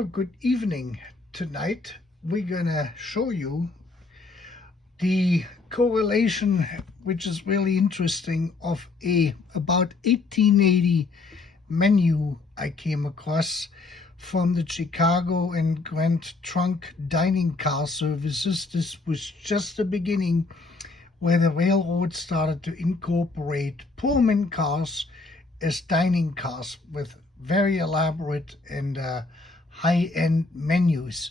So good evening. Tonight we're gonna show you the correlation, which is really interesting, of about 1880 menu I came across from the Chicago and Grand Trunk dining car services. This was just the beginning where the railroad started to incorporate Pullman cars as dining cars with very elaborate and high-end menus.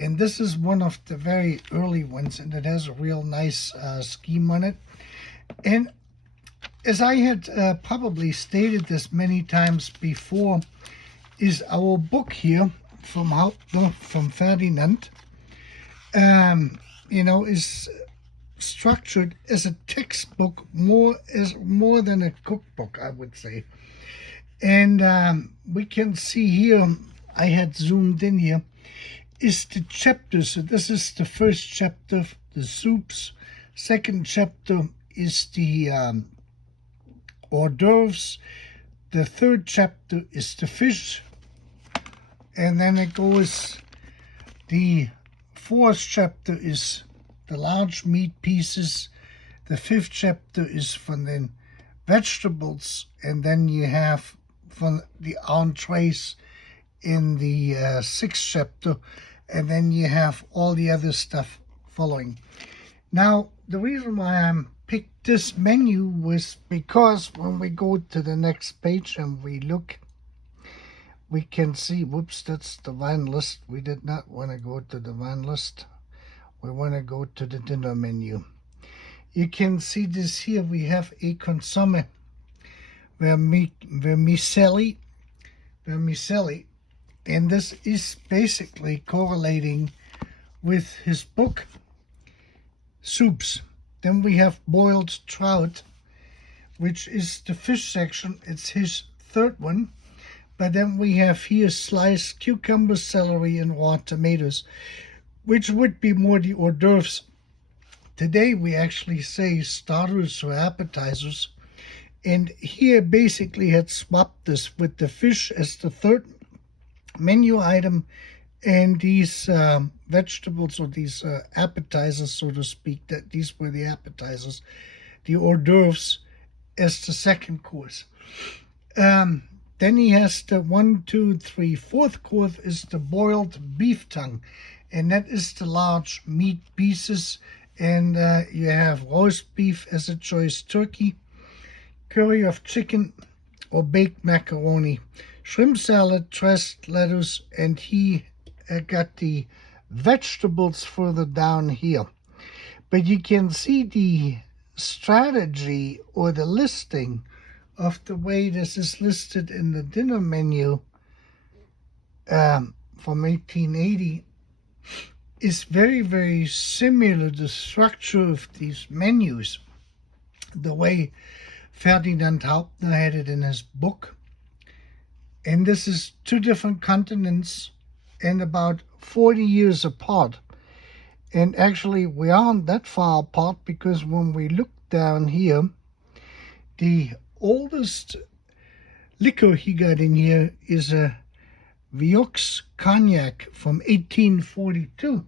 And this is one of the very early ones, and it has a real nice scheme on it. And as I had probably stated this many times before, is our book here from Hauptner, from Ferdinand, is structured as a textbook, more than a cookbook, I would say. And we can see here, I had zoomed in here, is the chapter. So this is the first chapter, the soups. Second chapter is the hors d'oeuvres. The third chapter is the fish. And then it goes, the fourth chapter is the large meat pieces. The fifth chapter is from the vegetables. And then you have from the entrees in the sixth chapter. And then you have all the other stuff following. Now, the reason why I picked this menu was because when we go to the next page and we look, we can see, whoops, that's the wine list. We did not want to go to the wine list. We want to go to the dinner menu. You can see this here. We have a consomme, vermicelli, and this is basically correlating with his book, soups. Then we have boiled trout, which is the fish section. It's his third one. But then we have here sliced cucumber, celery, and raw tomatoes, which would be more the hors d'oeuvres. Today we actually say starters or appetizers. And here basically had swapped this with the fish as the third menu item, and these vegetables, or these appetizers, so to speak, that these were the appetizers, the hors d'oeuvres as the second course. Then he has the 1, 2, 3, fourth course is the boiled beef tongue, and that is the large meat pieces. And you have roast beef as a choice, turkey, curry of chicken, or baked macaroni, shrimp salad, dressed lettuce, and he got the vegetables further down here. But you can see the strategy or the listing of the way this is listed in the dinner menu from 1880 is very, very similar to the structure of these menus, the way Ferdinand Hauptner had it in his book. And this is two different continents and about 40 years apart. And actually we aren't that far apart, because when we look down here, the oldest liquor he got in here is a Vioux cognac from 1842.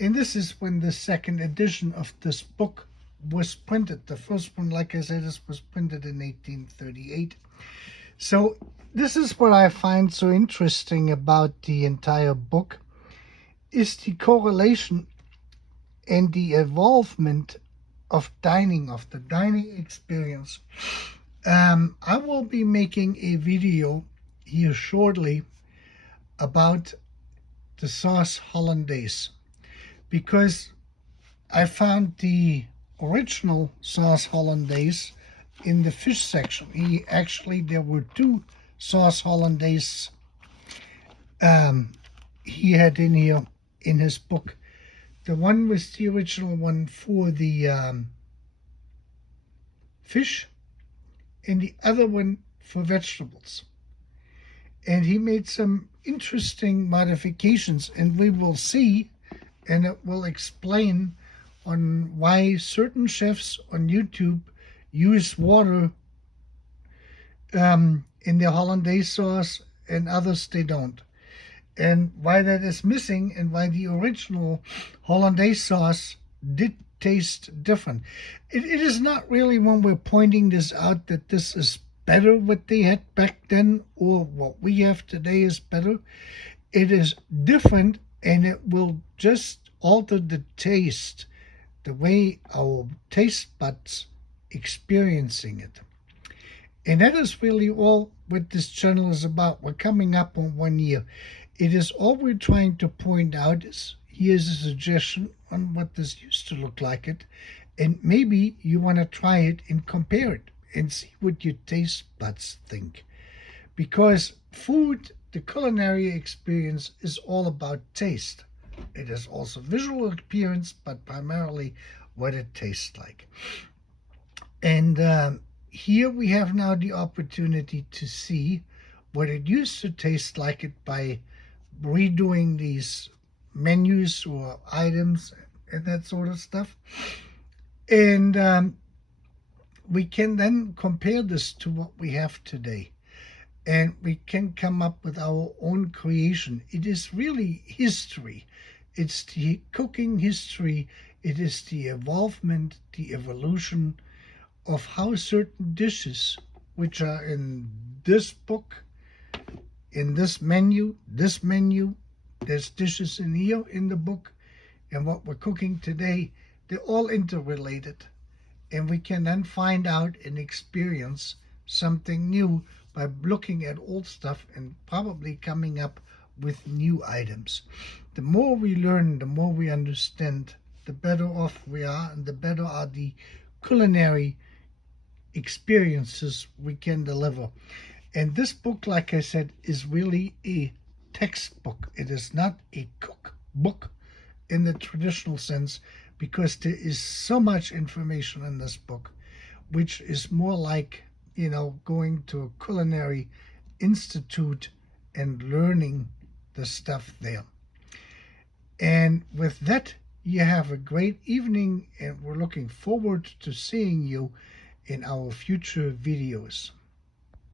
And this is when the second edition of this book was printed. The first one, like I said, this was printed in 1838. So this is what I find so interesting about the entire book, is the correlation and the involvement of dining, of the dining experience. I will be making a video here shortly about the sauce hollandaise, because I found the original sauce hollandaise in the fish section. There were two sauce hollandaise he had in here in his book. The one was the original one for the fish, and the other one for vegetables. And he made some interesting modifications, and we will see, and it will explain on why certain chefs on YouTube use water in their hollandaise sauce and others they don't. and why that is missing, and why the original hollandaise sauce did taste different. It is not really when we're pointing this out that this is better what they had back then or what we have today is better. It is different, and it will just alter the taste, the way our taste buds experiencing it. And that is really all what this channel is about. We're coming up on 1 year. It is all we're trying to point out is here's a suggestion on what this used to look like it. And maybe you want to try it and compare it and see what your taste buds think. Because food, the culinary experience, is all about taste. It is also visual appearance, but primarily what it tastes like. And here we have now the opportunity to see what it used to taste like it by redoing these menus or items and that sort of stuff. And we can then compare this to what we have today. And we can come up with our own creation. It is really history. It's the cooking history. It is the evolvement, the evolution of how certain dishes, which are in this book, in this menu, there's dishes in here in the book, and what we're cooking today, they're all interrelated. And we can then find out and experience something new by looking at old stuff and probably coming up with new items. The more we learn, the more we understand, the better off we are, and the better are the culinary experiences we can deliver. And this book, like I said, is really a textbook. It is not a cookbook in the traditional sense, because there is so much information in this book, which is more like, going to a culinary institute and learning the stuff there. And with that, you have a great evening, and we're looking forward to seeing you in our future videos.